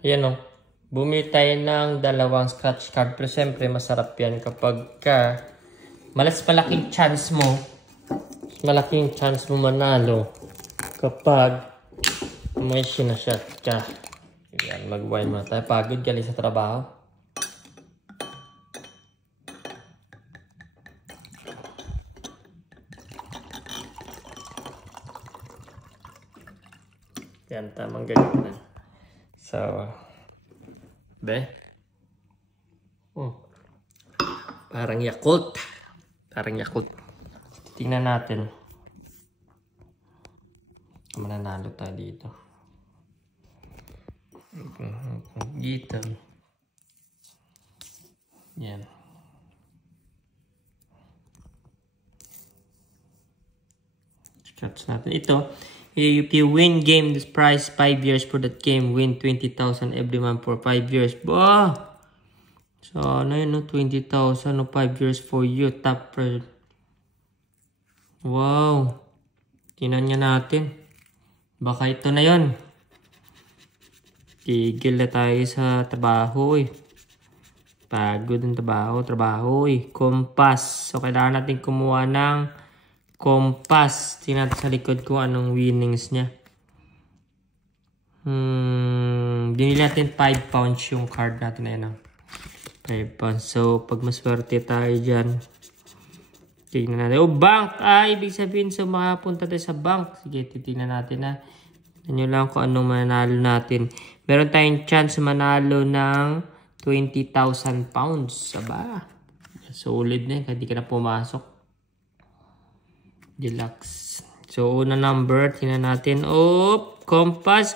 Ayan o. Bumili tayo ng dalawang scratch card. Pero siyempre, masarap yan kapag malaking chance mo. Malaking chance mo manalo kapag may sinashot ka. Ayan, mag-wine muna tayo. Pagod galing sa trabaho. Yan, tamang ganyan na. So, parang Yakult. Parang Yakult. Tingnan natin. Mananalo tayo dito. Dito. Yan. Scratch natin. Ito. If you win game, this prize 5 years for that game. Win 20,000 every month for 5 years. Bah! So, ano yun, no? 20,000 no? 5 years for you. Top prize. Wow! Tingnan niya natin. Baka ito na yun. Tigil na tayo sa trabaho eh. Pagod ang trabaho eh. Compass. So, kailangan natin kumuha ng compass. Tingnan natin sa likod kung anong winnings niya. Binili natin 5 pounds yung card natin. Ayan, 5 pounds. So, pag maswerte tayo dyan, tingnan natin. Oh, bank! Ibig sabihin, so makapunta tayo sa bank. Sige, titignan natin na. Tignan nyo lang kung anong manalo natin. Meron tayong chance manalo ng 20,000 pounds. Aba, solid na yun. Hindi ka na pumasok. Deluxe. So, una number, tingnan natin. Oh, compass,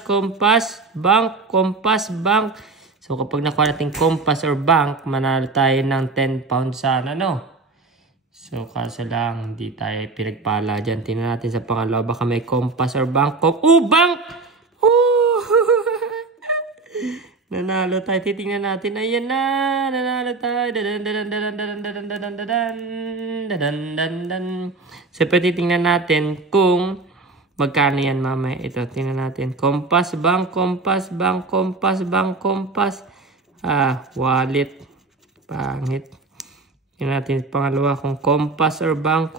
bank, compass, bank. So, kapag nakuha natin compass or bank, manalo tayo ng 10 pounds sana, no? So, kaso lang, hindi tayo pinagpala dyan. Tingnan natin sa pangalawa. Baka may compass or bank. Oh, bank! Oh! Nanalo tayo. Titingnan natin. Ayan na! Nanalo tayo. So, titingnan natin kung magkano yan mamaya. Ito, tingnan natin. Compass, bank, compass, bank, compass, bank, compass. Wallet. Pangit. Tingnan natin pangalawa kung compass or bank,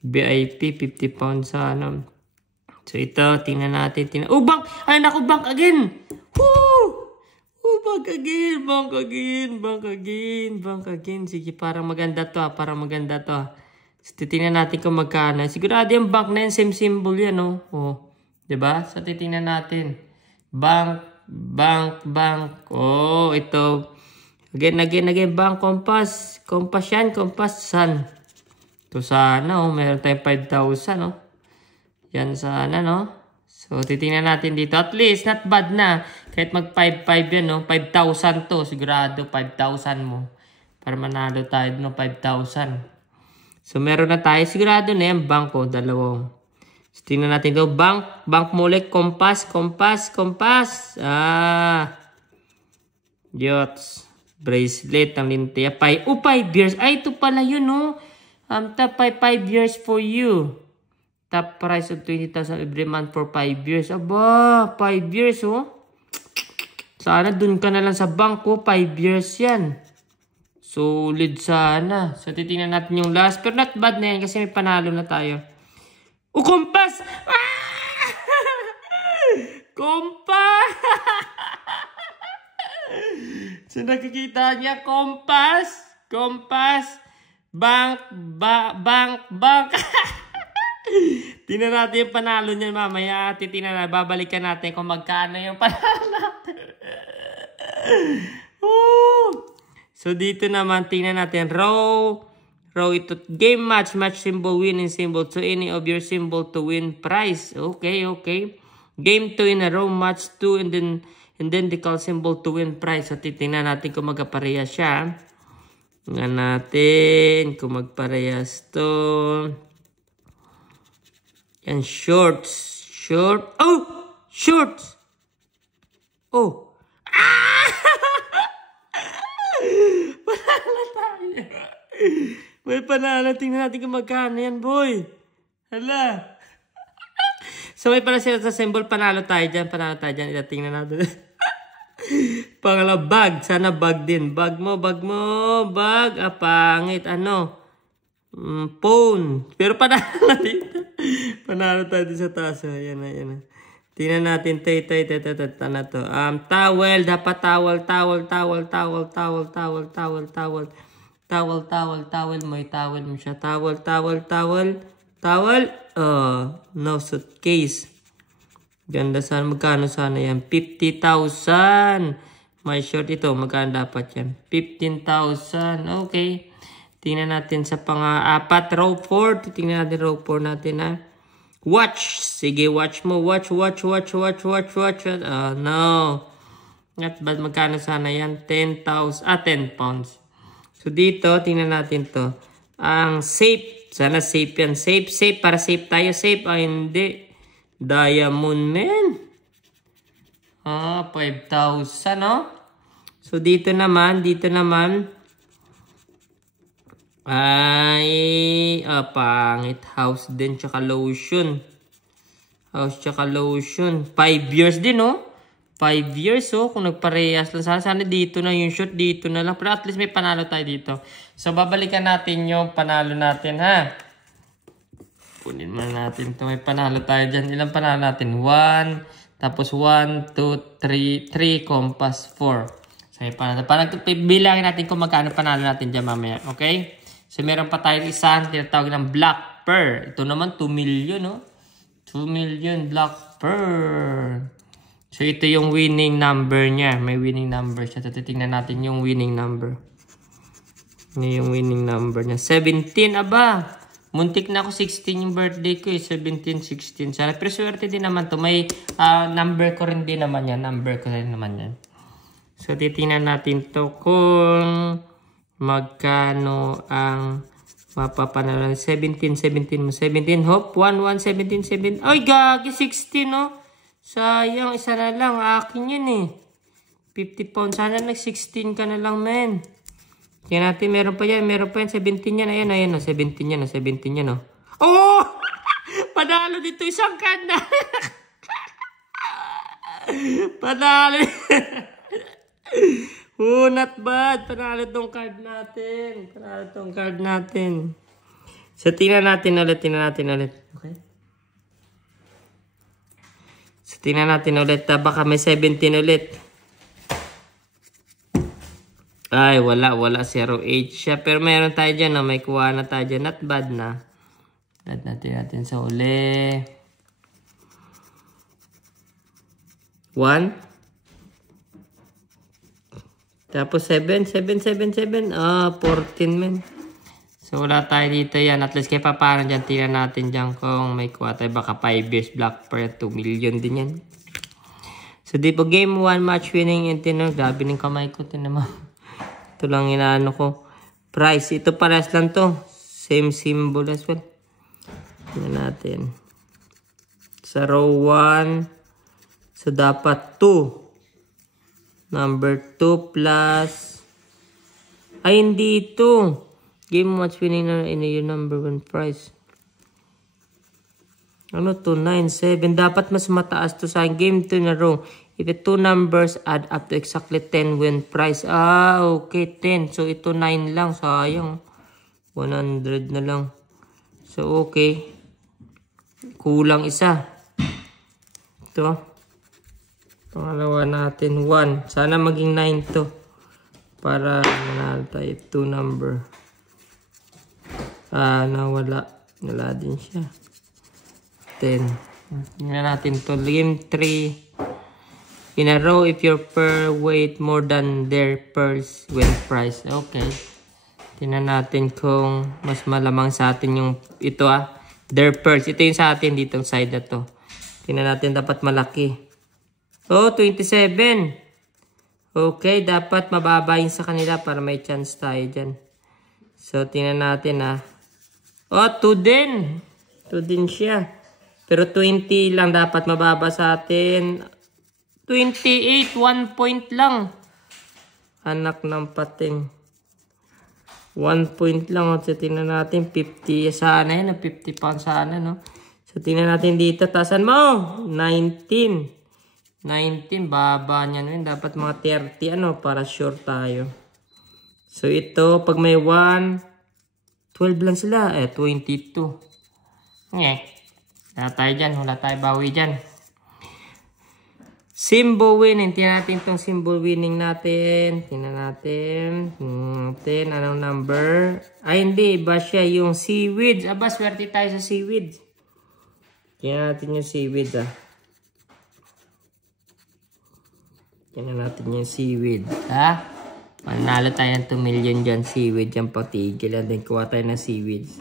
VIP, 50 pounds sa ano. So, ito, tingnan natin. Oh, bank! Ay, naku, bank again! Woo! Oh, bank again. Sige, parang maganda to, So, titingnan natin kung magkano. Sigurado yung bank na yun, same symbol yan, no? Oh, diba? So, titingnan natin. Bank. Oh, ito. Again, bank, compass. Compass yan, compass, sun. Ito sana, meron tayong 5,000, no? Yan sana, no? So, titingnan natin dito. At least, not bad na. Kahit mag-5,500 yan, no? 5,000 to. Sigurado, 5,000 mo. Para manalo tayo, no? 5,000. So, meron na tayo. Sigurado na yan. Bank, dalawang. So, tingnan natin ito. Bank mo ulit. Compass. Yots. Bracelet. Ang lintiya. 5 years. Ay, ito pala yun, no? Top 5 years for you. Top price of 20,000 every month for 5 years. Aba, 5 years, oh. Sana dun ka na lang sa bank, 5 years yan. Solid sana. So, titingnan natin yung last. Pero not bad na yan kasi may panalo na tayo. Oh, compass! Compass! So, nakikita niya, compass. Bank. Tingnan natin yung panalo niya mamaya. Titingnan natin, babalikan natin kung magkano yung panalo natin. So, dito naman, tingnan natin. Row ito. Game match symbol, winning symbol. So, any of your symbol to win prize. Okay. Game 2 in a row, match 2, and then the call symbol to win prize. So, titingnan natin kung magkapareha siya. Tingnan natin kung magparehas to. Yan, shorts. Oh! Shorts! Oh! Panalo tayo. May panalo. Tingnan natin kung magkano yan, boy. Hala. So may pala sila sa symbol, panalo tayo dyan. Panalo tayo dyan. Itatingnan natin. Pangalawa, bag. Sana bag din. Bag mo, bag mo. Bag. Ah, pangit. Ano? Phone. Pero panalo na dito. Panalo tayo dito sa taas. Ayan na, ayan na. Tingnan natin. Ito na to. Towel. Dapat towel. Towel. May towel mo siya. Towel. No suitcase. Ganda sana. Magkano sana yan? 50,000. May short ito. Magkano dapat yan? 15,000. Okay. Tingnan natin sa pang-apat. Row 4. Tingnan natin row 4 natin ha. Watch. Sige, watch mo. Watch. No. At ba't magkano sana yan? 10 pounds. So dito, tingnan natin to. Ang safe. Sana safe yan. Safe. Para safe tayo. Safe. Hindi. Diamond, man. 5,000, no? So dito naman. Ay, pangit. House din, tsaka lotion. 5 years din, no? 5 years, oh. Kung nagparehas lang. Sana dito na yung shoot. Dito na lang. Pero at least may panalo tayo dito. So, babalikan natin yung panalo natin, ha? Kunin mo natin ito. May panalo tayo dyan. Ilang panalo natin? 1. Tapos 1, 2, 3 compass, 4. So, may panalo. Bilangin natin kung magkano panalo natin dyan mamaya. Okay? So, meron pa tayong isang tinatawag ng Black Pearl. Ito naman, 2 million, no? 2 million Black Pearl. So, ito yung winning number niya. May winning number siya. Titingnan natin yung winning number. Ano yung winning number niya? 17, aba. Muntik na ako 16 yung birthday ko eh. 17, 16. Sana. Pero swerte din naman to. May number ko rin din naman yan. So, titingnan natin to kung magkano ang mapapanalo. 17 mo. 17, hop. 1, 17. Ay, gagi. 16, no? Sayang, isa na lang. Akin yun eh. 50 pounds. Sana nag-16 ka na lang, men. Tingnan natin, meron pa yan. 17 yan. Ayan, 17 yan. Oh! Panalo dito isang card na. Panalo. Not bad. Panalo tong card natin. So, tingnan natin ulit. Okay? So, tingnan natin ulit. Baka may 17 ulit. Ay, wala. 0.8 siya. Pero meron tayo dyan. No? May kuha na tayo dyan. Not bad na. Add natin sa uli. 1. Tapos 7. 14 men. So, wala tayo dito yan. At least kaya paano dyan. Tingnan natin dyan kung may kuha tayo. Baka 5 years Black Pearl. 2 million din yan. So, di po game 1 match winning. Grabe ng kamay ko. Tinama. Ito lang inaano ko. Price. Ito pares lang to. Same symbol as well. Tingnan natin. Sa row 1. So, dapat 2. Number 2 plus. Ay, hindi ito. Game match winning na yung number 1 prize. Ano to? 9, 7. Dapat mas mataas to sa game 2 na row. If the 2 numbers add up to exactly 10 win prize. Okay. 10. So, ito 9 lang. Sayang. 100 na lang. So, okay. Kulang isa. Ito. Pangalawa natin. 1. Sana maging 9 to. Para manalo tayo. 2 number. Nawala. Wala din siya. 10. Tingnan natin to. Game 3. In a row if your pearl weight more than their pearls win prize. Okay. Tingnan natin kung mas malamang sa atin yung ito their pearls. Ito yung sa atin ditong side na to. Tingnan natin dapat malaki. 27. Okay. Dapat mababa yun sa kanila para may chance tayo dyan. So, tingnan natin 2 din. 2 din siya. Pero 20 lang dapat mababa sa atin. 28, 1 point lang. Anak ng pating. 1 point lang. So, tingnan natin. 50. Sana yan. 50 pounds sana, no? So, tingnan natin dito. Tasan mo? 19. 19. Baba niyan. Dapat mga 30. Para sure tayo. So, ito. Pag may 1, 12 lang sila. 22. Wala tayo dyan. Wala tayo bawi dyan. Symbol winning. Tingnan natin itong symbol winning natin. Tingnan natin. Anong number? Ay, hindi. Iba siya yung seaweeds. Aba, swerte tayo sa seaweeds. Tingnan natin yung seaweeds, Tingnan natin yung seaweed. Manalo tayo ng 2 million dyan. Seaweed dyan. Patigil. And then, kuha tayo ng seaweeds.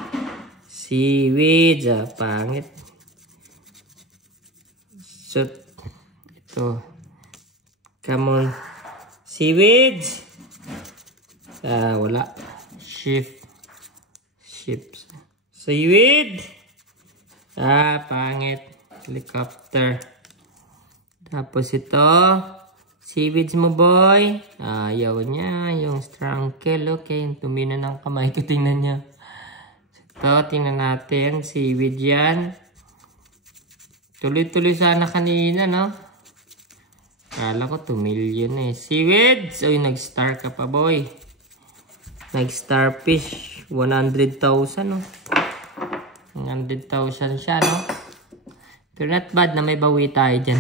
Seaweeds. Pangit. So, ito. Come on. Seaweeds. Wala. Ships. Seaweed. Pangit. Helicopter. Tapos ito. Seaweeds mo, boy. Ayaw niya. Yung strangkel. Okay. Tumina ng kamay ko. Tingnan niya. Ito. Tingnan natin. Seaweed yan. Tuloy-tuloy sana kanina, no? Kala ko 2 million Seaweeds! Uy, nag-star ka pa, boy. Nag-starfish. 100,000, no? 100,000 siya, no? Pero not bad na may bawi tayo dyan.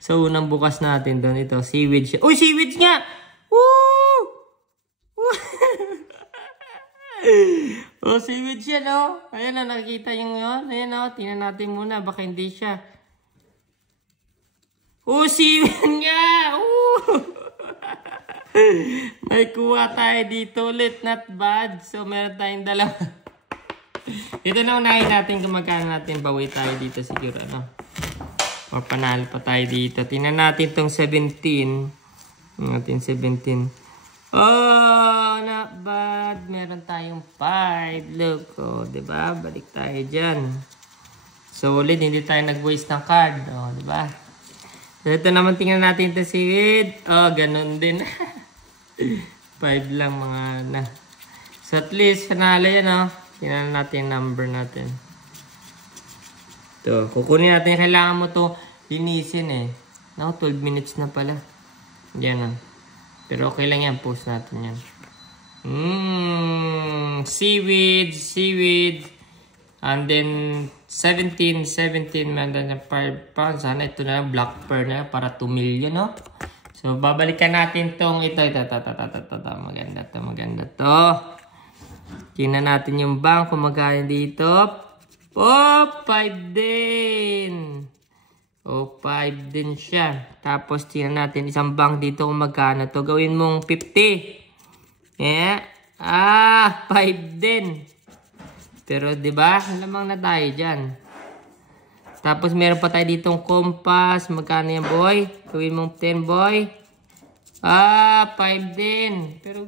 So, unang bukas natin doon ito. Seaweeds siya. Uy, seaweeds nga! Woo! Seaweeds siya, no? Ayan na, nakikita yung yun. Ayan, no? Tingnan natin muna. Baka hindi siya. Seaweed nga! May kuha tayo dito ulit. Not bad. So, meron tayong dalawa. Ito na unahin natin kung magkano natin bawi tayo dito siguro, O panalo pa tayo dito. Tingnan natin tong 17. Natin 17. Not bad. Meron tayong 5. Look, diba? Balik tayo dyan. So, ulit, hindi tayo nag-waste ng card. Diba? So, ito naman tingnan natin ito seaweed. Ganun din. 5 lang mga na. So, at least, panalo yan, Tingnan natin yung number natin. Ito, kukunin natin. Kailangan mo to linisin, 12 minutes na pala. Yan, Pero okay lang yan. Post natin yan. Seaweed. And then, 17 man na 5 pounds. Sana ito na black pearl na para 2 million, So, babalikan natin tong ito. Maganda to. Tingnan natin yung bank kung magkano dito. 5 din. 5 din siya. Tapos, tingnan natin isang bank dito kung magkano to. Gawin mong 50. 5 din. Pero, diba? Lamang na tayo dyan. Tapos, meron pa tayo ditong compass. Magkano yan, boy? Gawin mong 10, boy. 5 din. Pero,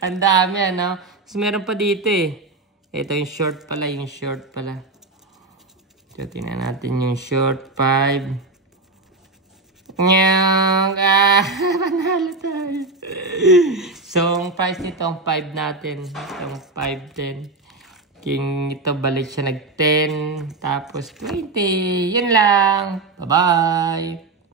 ang dami, Tapos, meron pa dito, Ito yung short pala, So, tingnan natin yung short 5. Panalo tayo. So, ang price nito, ang 5 natin. Itong 5 din. King ito, balik siya nag 10. Tapos 20. Yan lang. Bye-bye.